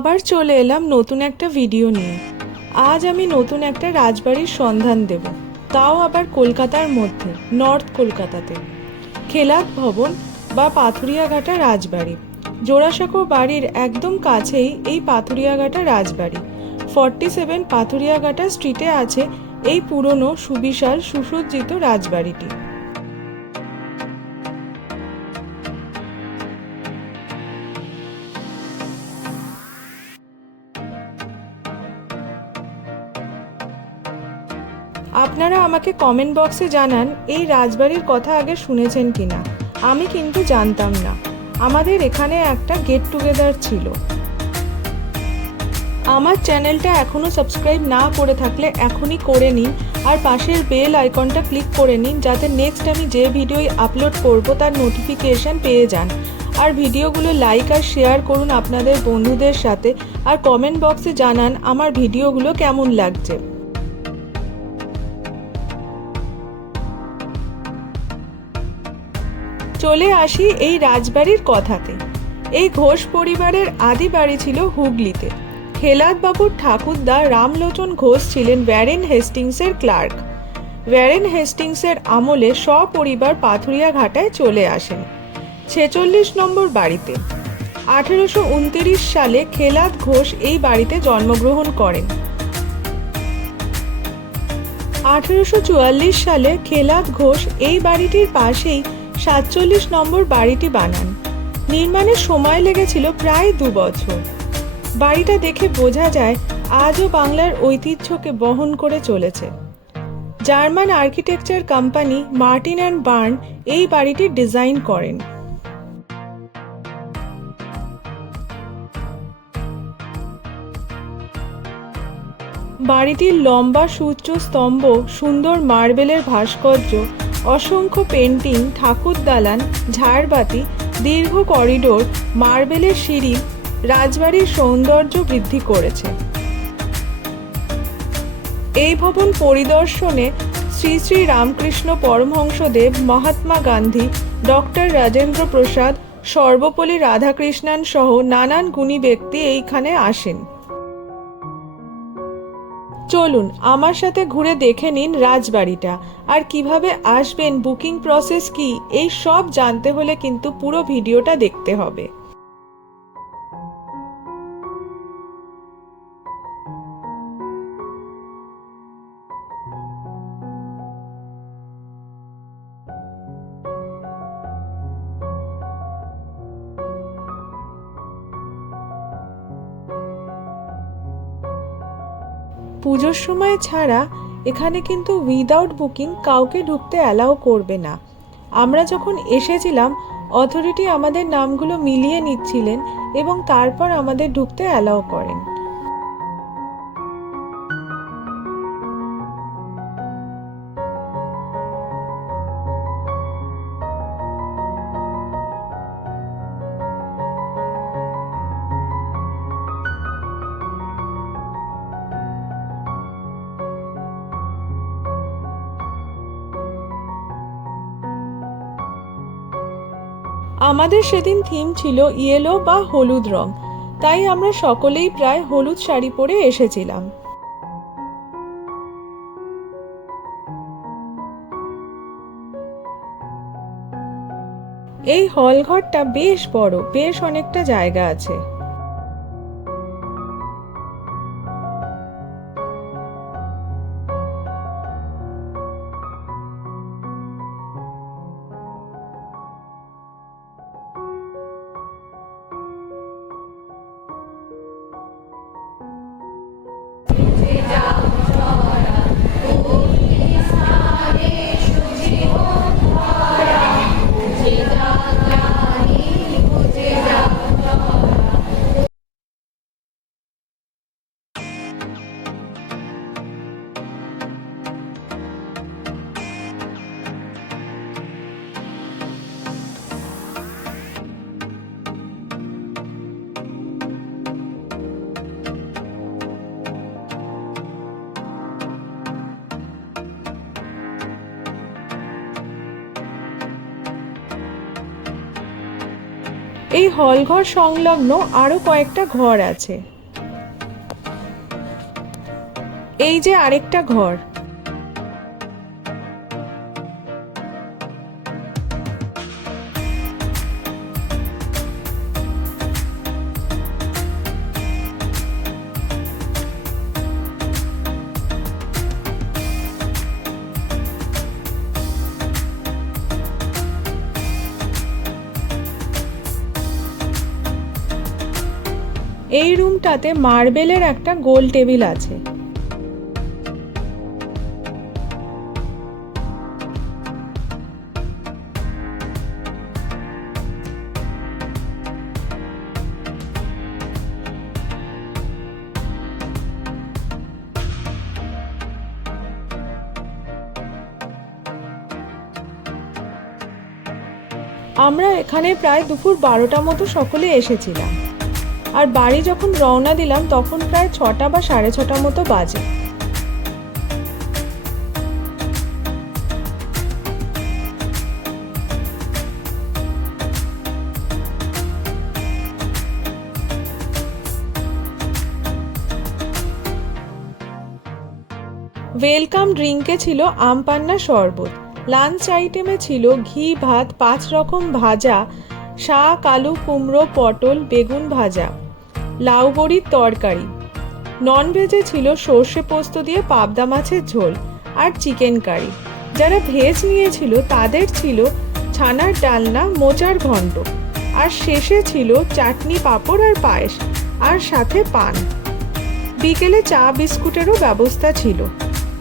আবার চলে এলাম নতুন একটা ভিডিও নিয়ে। আজ আমি নতুন একটা রাজবাড়ির সন্ধান দেব, তাও আবার কলকাতার মধ্যে, নর্থ কলকাতাতে। খেলাদ ভবন বা পাথুরিয়াঘাটা রাজবাড়ি। জোড়াসাঁকো বাড়ির একদম কাছেই এই পাথুরিয়াঘাটা রাজবাড়ি। 47 পাথুরিয়াঘাটা স্ট্রিটে আছে এই পুরনো সুবিশাল সুসজ্জিত রাজবাড়িটি। আপনারা আমাকে কমেন্ট বক্সে জানান এই রাজবাড়ির কথা আগে শুনেছেন কিনা। আমি কিন্তু জানতাম না। আমাদের এখানে একটা গেট টুগেদার ছিল। আমার চ্যানেলটা এখনও সাবস্ক্রাইব না করে থাকলে এখনই করে নিন, আর পাশের বেল আইকনটা ক্লিক করে নিন যাতে নেক্সট আমি যে ভিডিও আপলোড করব তার নোটিফিকেশান পেয়ে যান। আর ভিডিওগুলো লাইক আর শেয়ার করুন আপনাদের বন্ধুদের সাথে, আর কমেন্ট বক্সে জানান আমার ভিডিওগুলো কেমন লাগছে। চলে আসি এই রাজবাড়ির কথাতে। এই ঘোষ পরিবারের আদি বাড়ি ছিল হুগলিতে। খেলাদ বাবুর ঠাকুরদা রামলোচন ঘোষ ছিলেন ওয়ারেন হেস্টিংসের ক্লার্ক। ওয়ারেন হেস্টিংসের আমলে সপরিবার পাথুরিয়াঘাটায় চলে আসেন 46 নম্বর বাড়িতে। 1829 সালে খেলাদ ঘোষ এই বাড়িতে জন্মগ্রহণ করেন। 1844 সালে খেলাদ ঘোষ এই বাড়িটির পাশেই 47 নম্বর বাড়িটি বানান। নির্মাণের সময় লেগেছিল প্রায় 2 বছর। বাড়িটা দেখে বোঝা যায় আজও বাংলার ঐতিহ্যকে বহন করে চলেছে। German architecture company Martin and burn এই বাড়িটি ডিজাইন করেন। বাড়িটির লম্বা সুউচ্চ স্তম্ভ, সুন্দর মার্বেলের ভাস্কর্য, অসংখ্য পেন্টিং, ঠাকুর দালান, ঝাড়বাতি, দীর্ঘ করিডোর, মার্বেলের সিঁড়ি রাজবাড়ির সৌন্দর্য বৃদ্ধি করেছে। এই ভবন পরিদর্শনে শ্রী শ্রী রামকৃষ্ণ পরমহংসদেব, মহাত্মা গান্ধী, ডক্টর রাজেন্দ্র প্রসাদ, সর্বপল্লী রাধাকৃষ্ণন সহ নানান গুণী ব্যক্তি এইখানে আসেন। চলুন আমার সাথে ঘুরে দেখে নিন রাজবাড়িটা, আর কিভাবে আসবেন, বুকিং প্রসেস কি, এই সব জানতে হলে কিন্তু পুরো ভিডিওটা দেখতে হবে। পুজোর সময় ছাড়া এখানে কিন্তু উইদাউট বুকিং কাউকে ঢুকতে অ্যালাউ করবে না। আমরা যখন এসেছিলাম অথরিটি আমাদের নামগুলো মিলিয়ে নিচ্ছিলেন এবং তারপর আমাদের ঢুকতে অ্যালাউ করেন। আমাদের সেদিন থিম ছিল ইয়েলো বা হলুদ রং, তাই আমরা সকলেই প্রায় হলুদ শাড়ি পরে এসেছিলাম। এই হলঘরটা বেশ বড়, বেশ অনেকটা জায়গা আছে। এই হলঘর সংলগ্ন আরও কয়েকটা ঘর আছে। এই যে আরেকটা ঘর। এই রুমটাতে মার্বেলের একটা গোল টেবিল আছে। আমরা এখানে প্রায় দুপুর 12টা মতো সকলে এসেছিলাম, আর বাড়ি যখন রওনা দিলাম তখন প্রায় 6টা বা 6:30 মতো বাজে। ওয়েলকাম ড্রিঙ্কে ছিল আম পান্না শরবত। লাঞ্চ আইটেমে ছিল ঘি ভাত, 5 রকম ভাজা, শাক, আলু, কুমড়ো, পটল, বেগুন ভাজা, লাউ বড়ির তরকারি। ননভেজে ছিল সর্ষে পোস্ত দিয়ে পাবদা মাছের ঝোল আর চিকেন কারি। যারা ভেজ নিয়েছিল তাদের ছিল ছানার ডালনা, মোচার ঘন্ট, আর শেষে ছিল চাটনি, পাঁপড় আর পায়েস, আর সাথে পান। বিকেলে চা বিস্কুটেরও ব্যবস্থা ছিল।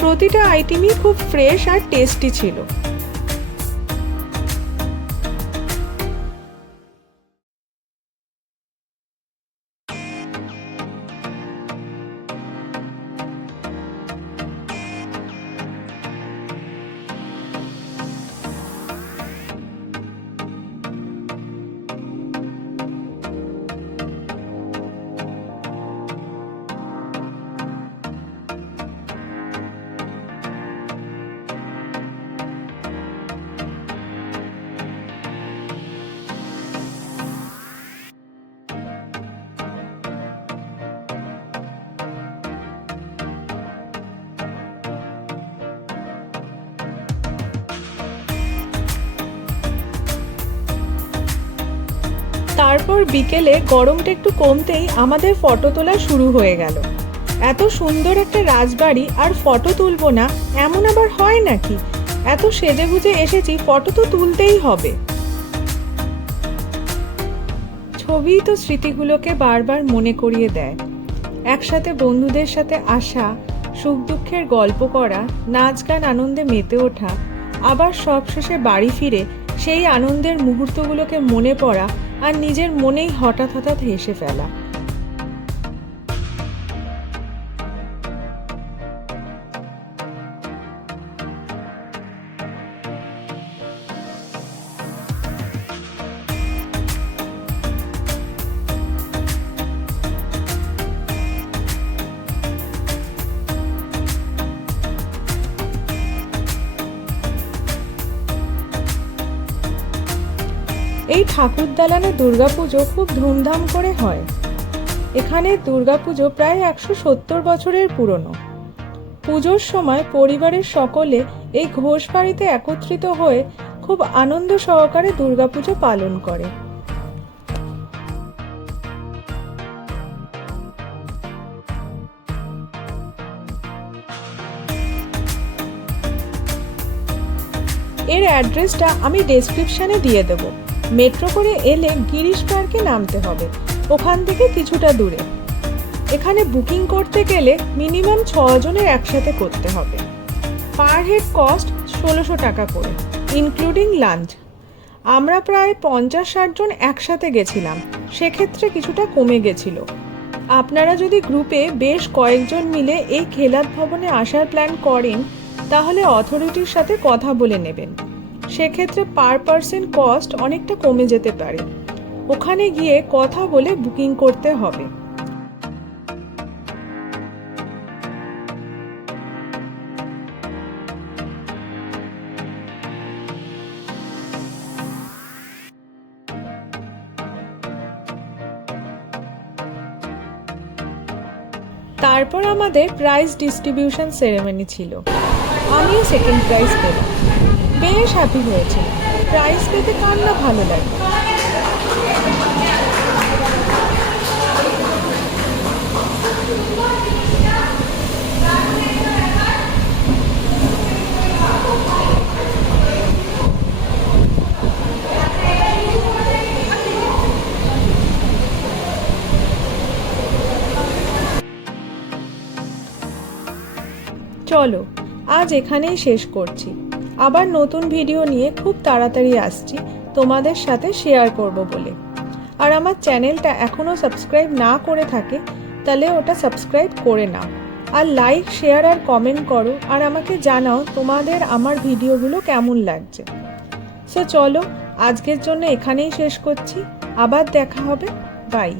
প্রতিটা আইটেমই খুব ফ্রেশ আর টেস্টি ছিল। তারপর বিকেলে গরমটা একটু কমতেই আমাদের ফটো তোলা শুরু হয়ে গেল। এত সুন্দর একটা রাজবাড়ি আর ফটো তুলবো না এমন আবার হয় নাকি? এত সেজেগুজে এসেছি, ফটো তো তুলতেই হবে। ছবি তো স্মৃতিগুলোকে বারবার মনে করিয়ে দেয়। একসাথে বন্ধুদের সাথে আসা, সুখ দুঃখের গল্প করা, নাচ গান আনন্দে মেতে ওঠা, আবার সবশেষে বাড়ি ফিরে সেই আনন্দের মুহূর্তগুলোকে মনে পড়া আর নিজের মনেই হঠাৎ হঠাৎ হেসে ফেলা। এই ঠাকুর দালানে দুর্গাপুজো খুব ধুমধাম করে হয়। এখানে দুর্গাপুজো প্রায় 170 বছরের পুরনো। পুজোর সময় পরিবারের সকলে এই ঘোষ বাড়িতে একত্রিত হয়ে খুব আনন্দ সহকারে দুর্গাপুজো পালন করে। এর অ্যাড্রেসটা আমি ডেসক্রিপশনে দিয়ে দেবো। মেট্রো করে এলে গিরিশ পার্কে নামতে হবে, ওখান থেকে কিছুটা দূরে। এখানে বুকিং করতে গেলে মিনিমাম 6 জনের একসাথে করতে হবে। পার হেড কস্ট 1600 টাকা করে, ইনক্লুডিং লাঞ্চ। আমরা প্রায় 50-60 জন একসাথে গেছিলাম, সেক্ষেত্রে কিছুটা কমে গেছিল। আপনারা যদি গ্রুপে বেশ কয়েকজন মিলে এই খেলাত ভবনে আসার প্ল্যান করেন তাহলে অথরিটির সাথে কথা বলে নেবেন। সেক্ষেত্রে পার পার্সন কস্ট অনেকটা কমে যেতে পারে। ওখানে গিয়ে কথা বলে বুকিং করতে হবে। তারপর আমাদের প্রাইজ ডিস্ট্রিবিউশন সেরেমনি ছিল। আমিও সেকেন্ড প্রাইজ পেলাম, বেশ হ্যাপি হয়েছিল। প্রাইজ পেতে কার না ভালো লাগে। চলো আজ এখানেই শেষ করছি। আবার নতুন ভিডিও নিয়ে খুব তাড়াতাড়ি আসছি তোমাদের সাথে শেয়ার করব বলে। আর আমার চ্যানেলটা এখনও সাবস্ক্রাইব না করে থাকে তাহলে ওটা সাবস্ক্রাইব করে নাও, আর লাইক শেয়ার আর কমেন্ট করো, আর আমাকে জানাও তোমাদের আমার ভিডিওগুলো কেমন লাগছে। সো চলো আজকের জন্য এখানেই শেষ করছি, আবার দেখা হবে, বাই।